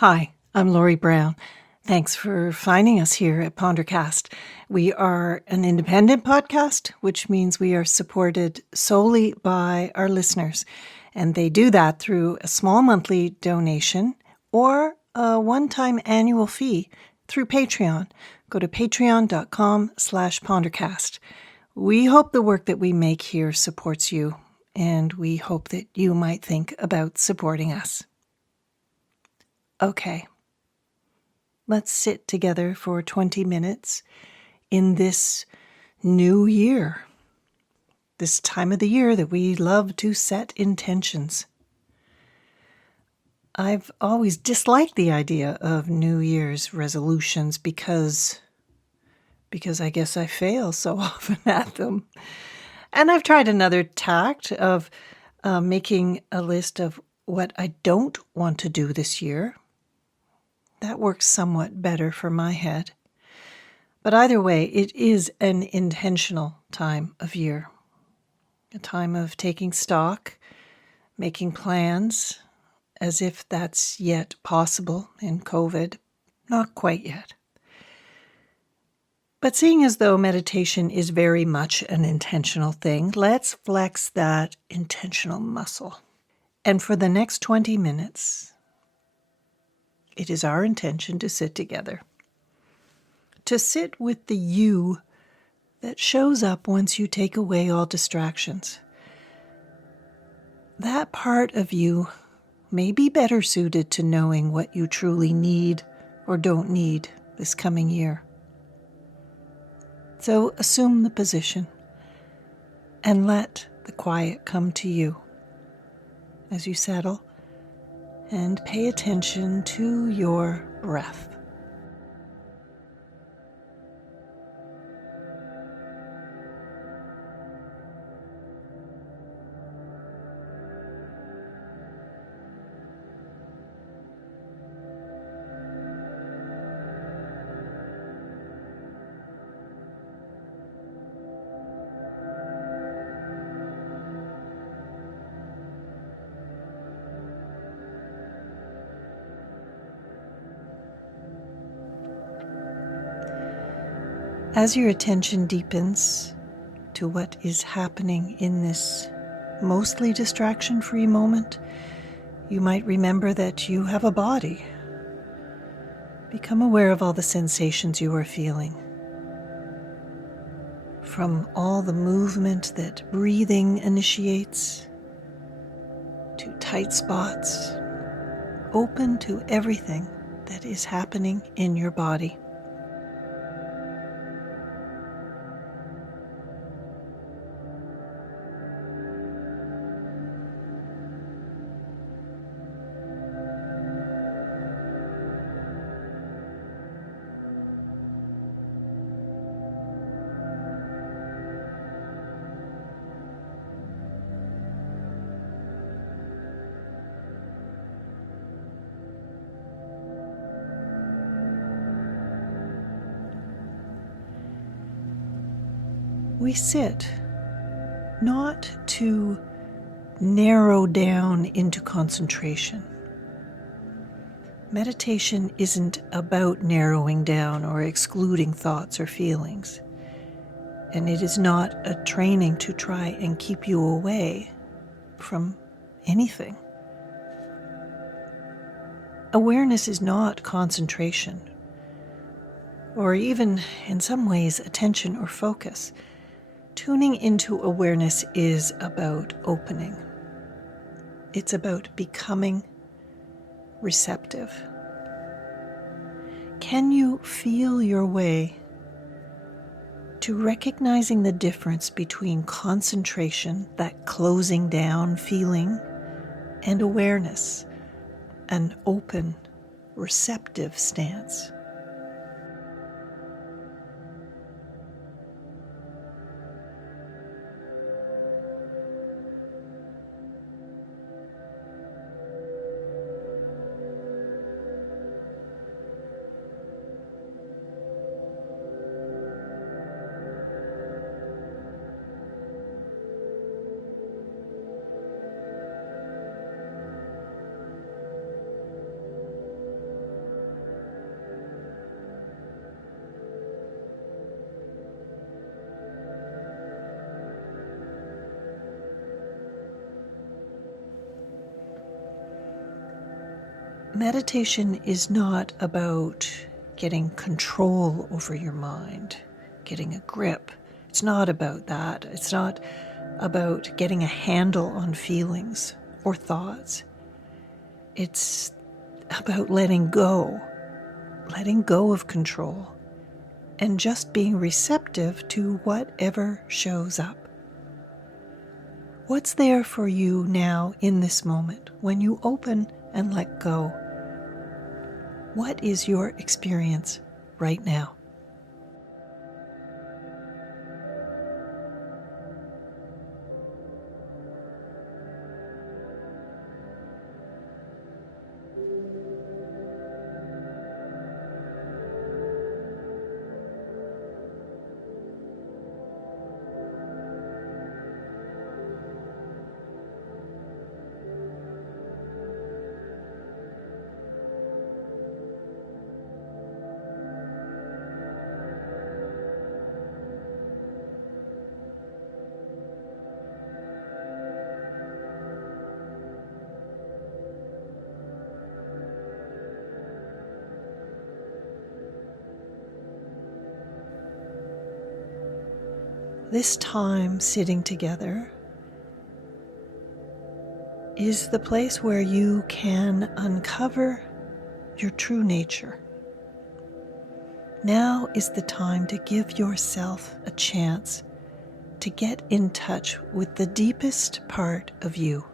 Hi, I'm Lori Brown. Thanks for finding us here at Pondercast. We are an independent podcast, which means we are supported solely by our listeners. And they do that through a small monthly donation or a one-time annual fee through Patreon. Go to patreon.com/Pondercast. We hope the work that we make here supports you, and we hope that you might think about supporting us. Okay. Let's sit together for 20 minutes in this new year, this time of the year that we love to set intentions. I've always disliked the idea of New Year's resolutions because I guess I fail so often at them. And I've tried another tact of making a list of what I don't want to do this year. That works somewhat better for my head. But either way, it is an intentional time of year, a time of taking stock, making plans, as if that's yet possible in COVID. Not quite yet. But seeing as though meditation is very much an intentional thing, let's flex that intentional muscle. And for the next 20 minutes, it is our intention to sit together. To sit with the you that shows up once you take away all distractions. That part of you may be better suited to knowing what you truly need or don't need this coming year. So assume the position and let the quiet come to you as you settle and pay attention to your breath. As your attention deepens to what is happening in this mostly distraction-free moment, you might remember that you have a body. Become aware of all the sensations you are feeling. From all the movement that breathing initiates, to tight spots, open to everything that is happening in your body. We sit not to narrow down into concentration. Meditation isn't about narrowing down or excluding thoughts or feelings. And it is not a training to try and keep you away from anything. Awareness is not concentration, or even in some ways attention or focus. Tuning into awareness is about opening. It's about becoming receptive. Can you feel your way to recognizing the difference between concentration, that closing down feeling, and awareness, an open, receptive stance? meditation is not about getting control over your mind, getting a grip. It's not about that. It's not about getting a handle on feelings or thoughts. It's about letting go of control, and just being receptive to whatever shows up. What's there for you now in this moment when you open and let go? What is your experience right now? This time sitting together is the place where you can uncover your true nature. Now is the time to give yourself a chance to get in touch with the deepest part of you.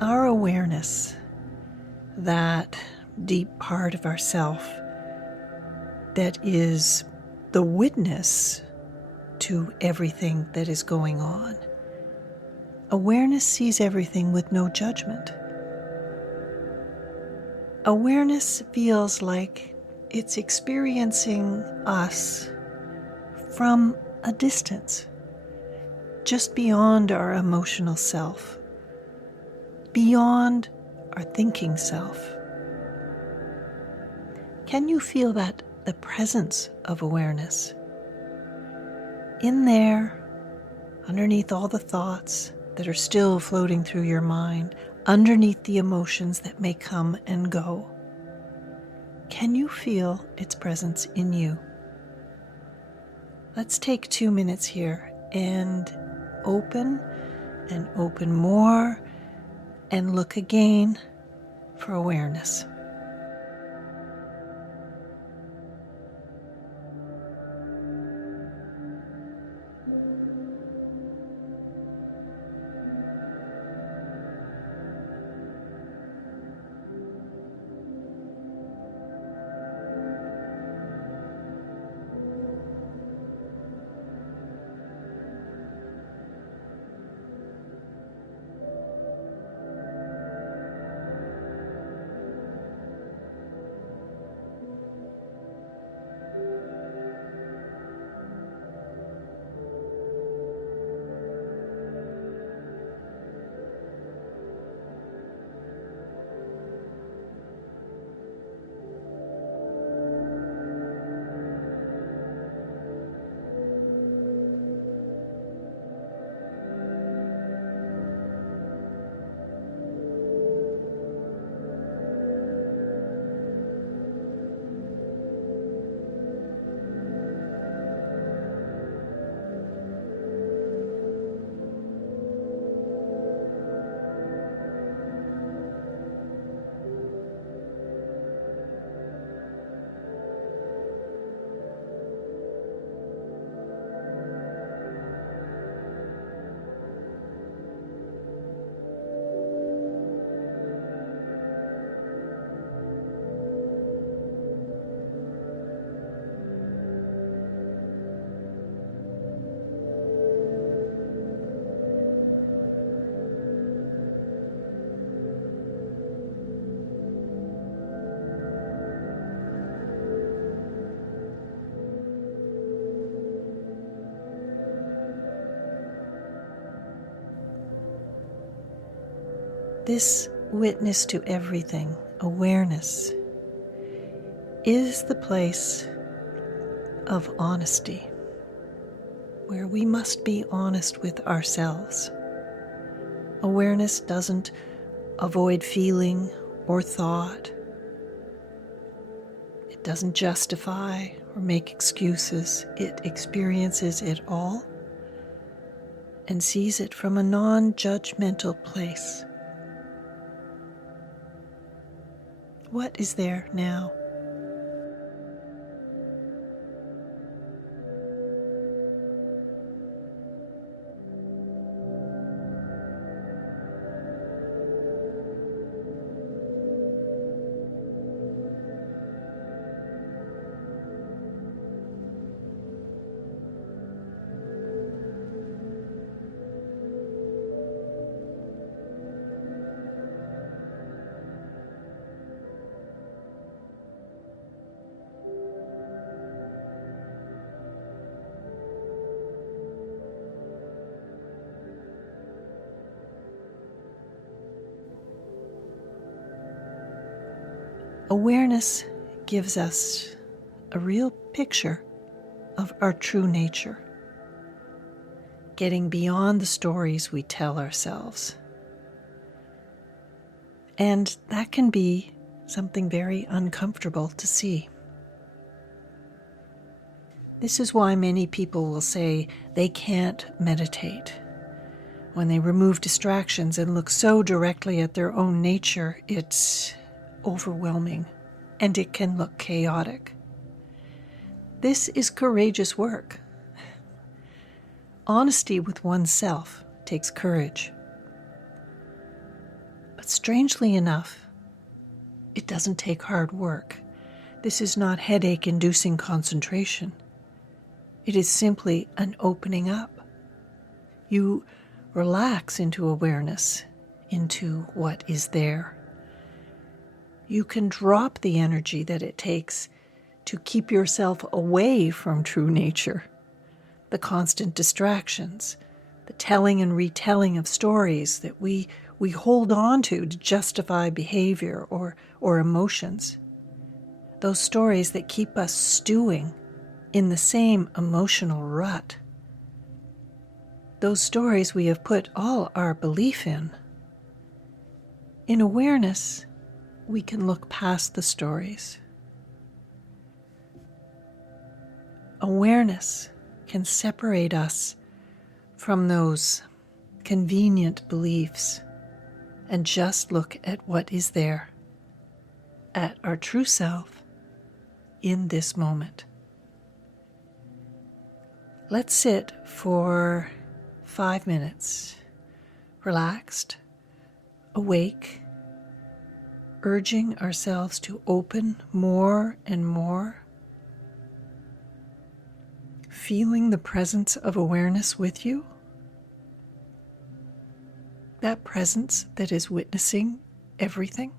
Our awareness, that deep part of ourself that is the witness to everything that is going on. Awareness sees everything with no judgment. Awareness feels like it's experiencing us from a distance, just beyond our emotional self, beyond our thinking self. Can you feel that, the presence of awareness? In there, underneath all the thoughts that are still floating through your mind, underneath the emotions that may come and go, can you feel its presence in you? Let's take 2 minutes here and open more, and look again for awareness. This witness to everything, awareness, is the place of honesty, where we must be honest with ourselves. Awareness doesn't avoid feeling or thought. It doesn't justify or make excuses. It experiences it all and sees it from a non-judgmental place. What is there now? Awareness gives us a real picture of our true nature, getting beyond the stories we tell ourselves. And that can be something very uncomfortable to see. This is why many people will say they can't meditate. When they remove distractions and look so directly at their own nature, it's overwhelming and it can look chaotic. This is courageous work. Honesty with oneself takes courage. But strangely enough, it doesn't take hard work. This is not headache-inducing concentration. It is simply an opening up. You relax into awareness, into what is there. You can drop the energy that it takes to keep yourself away from true nature, the constant distractions, the telling and retelling of stories that we hold on to justify behavior or emotions. Those stories that keep us stewing in the same emotional rut. Those stories we have put all our belief in. In awareness, we can look past the stories. Awareness can separate us from those convenient beliefs and just look at what is there, at our true self in this moment. Let's sit for 5 minutes, relaxed, awake, urging ourselves to open more and more, feeling the presence of awareness with you, that presence that is witnessing everything.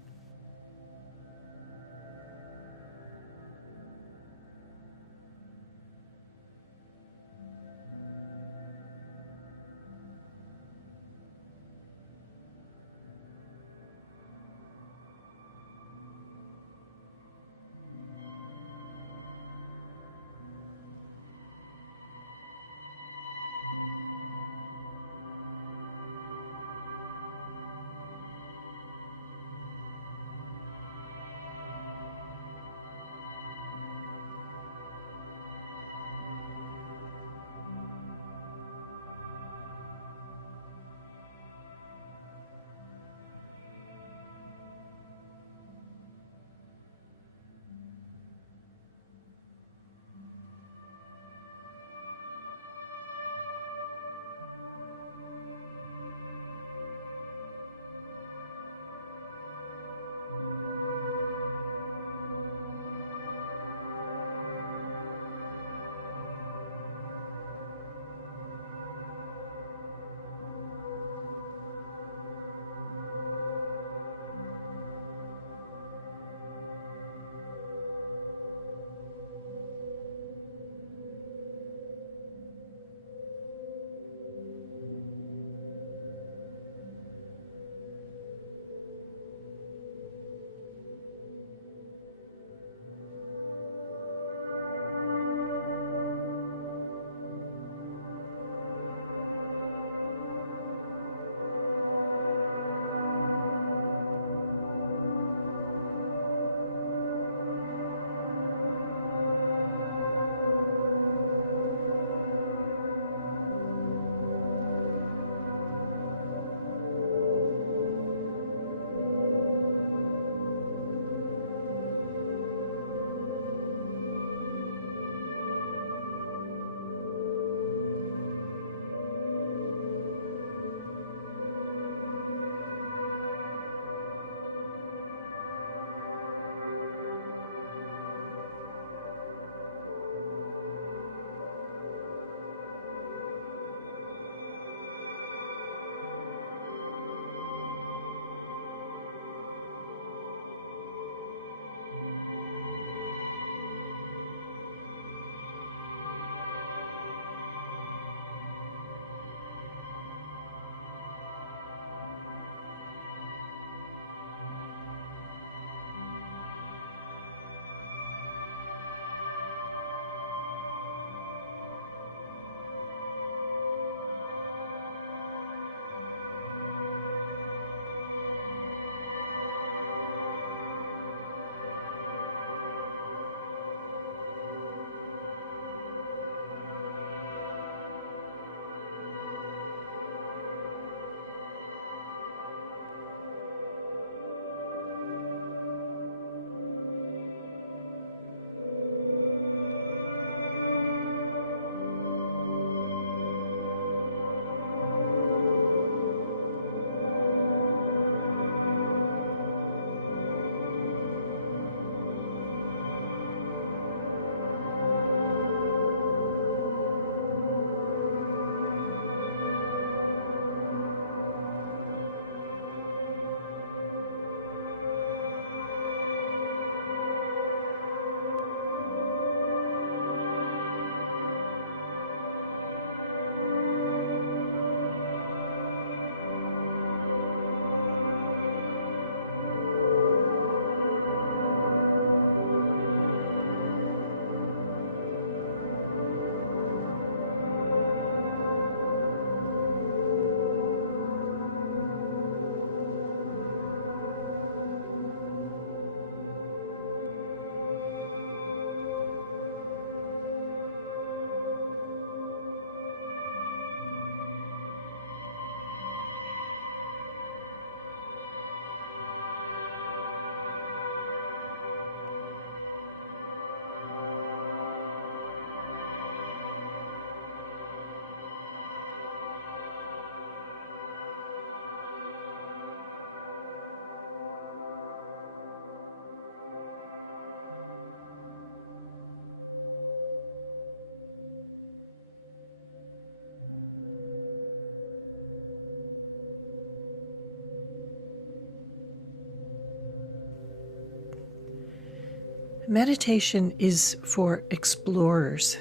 Meditation is for explorers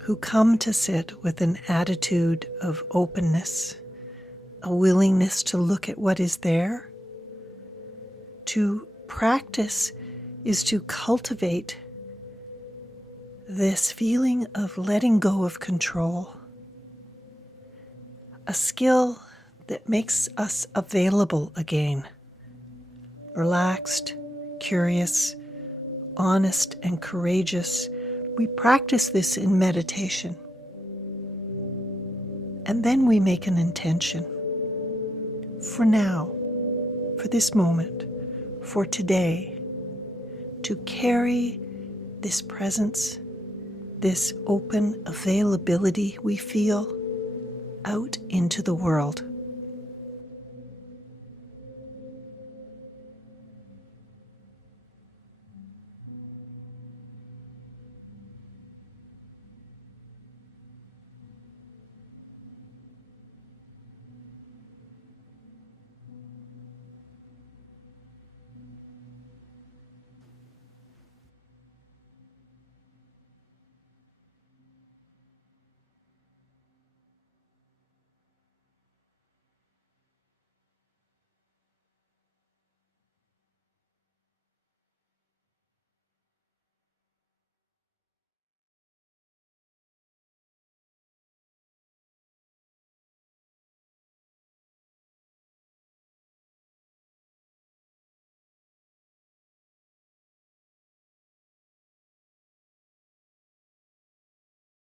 who come to sit with an attitude of openness, a willingness to look at what is there. To practice is to cultivate this feeling of letting go of control, a skill that makes us available again, relaxed, curious, honest, and courageous. We practice this in meditation. And then we make an intention. For now, for this moment, for today, to carry this presence, this open availability we feel out into the world.